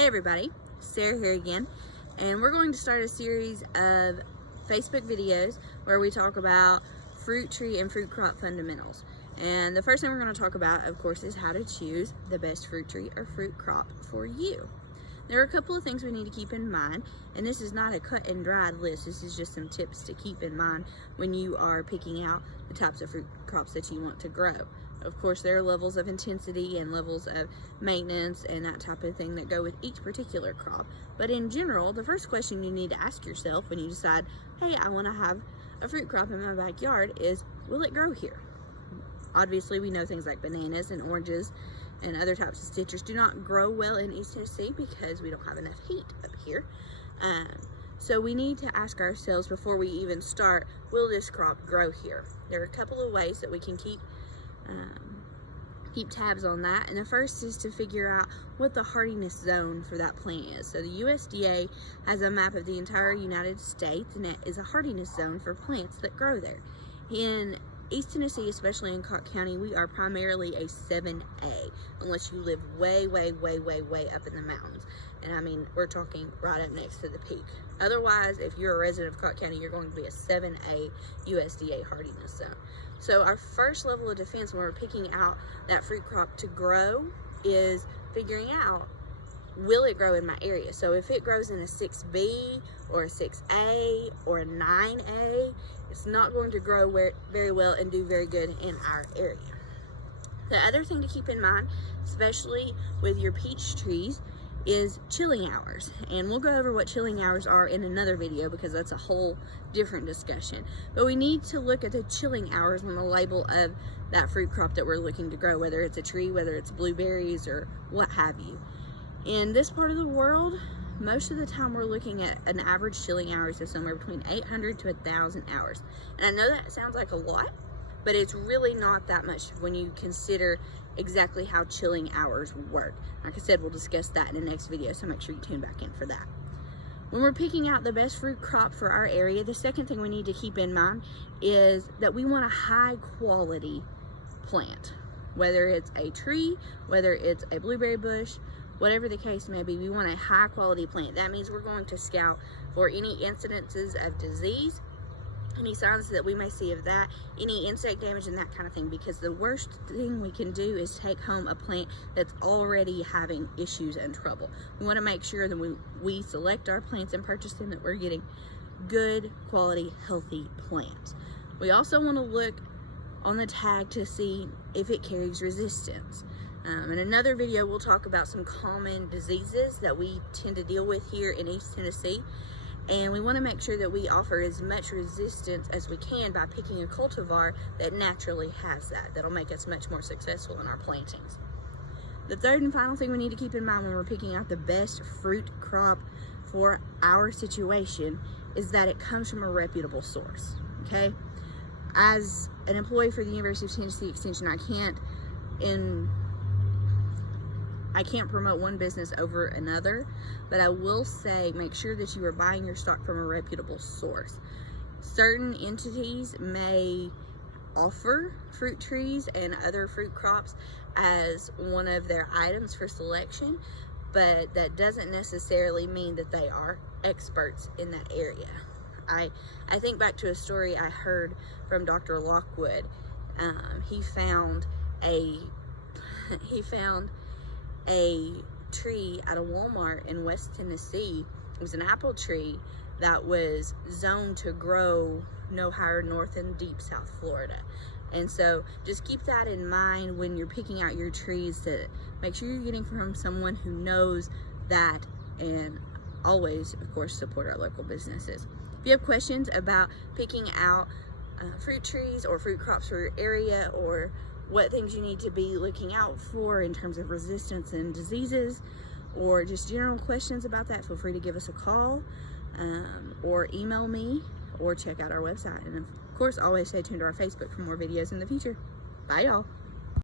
Hey everybody, Sarah here again, and we're going to start a series of Facebook videos where we talk about fruit tree and fruit crop fundamentals. And the first thing we're going to talk about, of course, is how to choose the best fruit tree or fruit crop for you. There are a couple of things we need to keep in mind, and this is not a cut and dried list. This is just some tips to keep in mind when you are picking out the types of fruit crops that you want to grow. Of course, there are levels of intensity and levels of maintenance and that type of thing that go with each particular crop. But in general, the first question you need to ask yourself when you decide, hey, I want to have a fruit crop in my backyard is, will it grow here? Obviously, we know things like bananas and oranges and other types of citrus do not grow well in East Tennessee because we don't have enough heat up here. So we need to ask ourselves before we even start, will this crop grow here? There are a couple of ways that we can keep tabs on that, and the first is to figure out what the hardiness zone for that plant is. So the USDA has a map of the entire United States, and it is a hardiness zone for plants that grow there. In East Tennessee, especially in Cocke County, we are primarily a 7A, unless you live way up in the mountains. And I mean, we're talking right up next to the peak. Otherwise, if you're a resident of Cocke County, you're going to be a 7A USDA hardiness zone. So our first level of defense when we're picking out that fruit crop to grow is figuring out, will it grow in my area? So if it grows in a 6B or a 6A or a 9A, it's not going to grow very well and do very good in our area. The other thing to keep in mind, especially with your peach trees, is chilling hours. And we'll go over what chilling hours are in another video because that's a whole different discussion. But we need to look at the chilling hours on the label of that fruit crop that we're looking to grow, whether it's a tree, whether it's blueberries or what have you. In this part of the world, most of the time we're looking at an average chilling hours of somewhere between 800 to 1,000 hours. And I know that sounds like a lot, but it's really not that much when you consider exactly how chilling hours work. Like I said, we'll discuss that in the next video, so make sure you tune back in for that. When we're picking out the best fruit crop for our area, the second thing we need to keep in mind is that we want a high quality plant. Whether it's a tree, whether it's a blueberry bush, whatever the case may be, we want a high quality plant. That means we're going to scout for any incidences of disease, any signs that we may see of that, any insect damage and that kind of thing, because the worst thing we can do is take home a plant that's already having issues and trouble. We want to make sure that when we select our plants and purchase them that we're getting good quality, healthy plants. We also want to look on the tag to see if it carries resistance. In another video, we'll talk about some common diseases that we tend to deal with here in East Tennessee. And we want to make sure that we offer as much resistance as we can by picking a cultivar that naturally has that. That'll make us much more successful in our plantings. The third and final thing we need to keep in mind when we're picking out the best fruit crop for our situation is that it comes from a reputable source, okay? As an employee for the University of Tennessee Extension, I can't promote one business over another, but I will say make sure that you are buying your stock from a reputable source. Certain entities may offer fruit trees and other fruit crops as one of their items for selection, but that doesn't necessarily mean that they are experts in that area. I think back to a story I heard from Dr. Lockwood. He found a tree at a Walmart in West Tennessee. It was an apple tree that was zoned to grow no higher north than deep South Florida. And so just keep that in mind when you're picking out your trees, to make sure you're getting from someone who knows that, and always, of course, support our local businesses. If you have questions about picking out fruit trees or fruit crops for your area, or what things you need to be looking out for in terms of resistance and diseases, or just general questions about that, feel free to give us a call or email me or check out our website. And of course, always stay tuned to our Facebook for more videos in the future. Bye, y'all.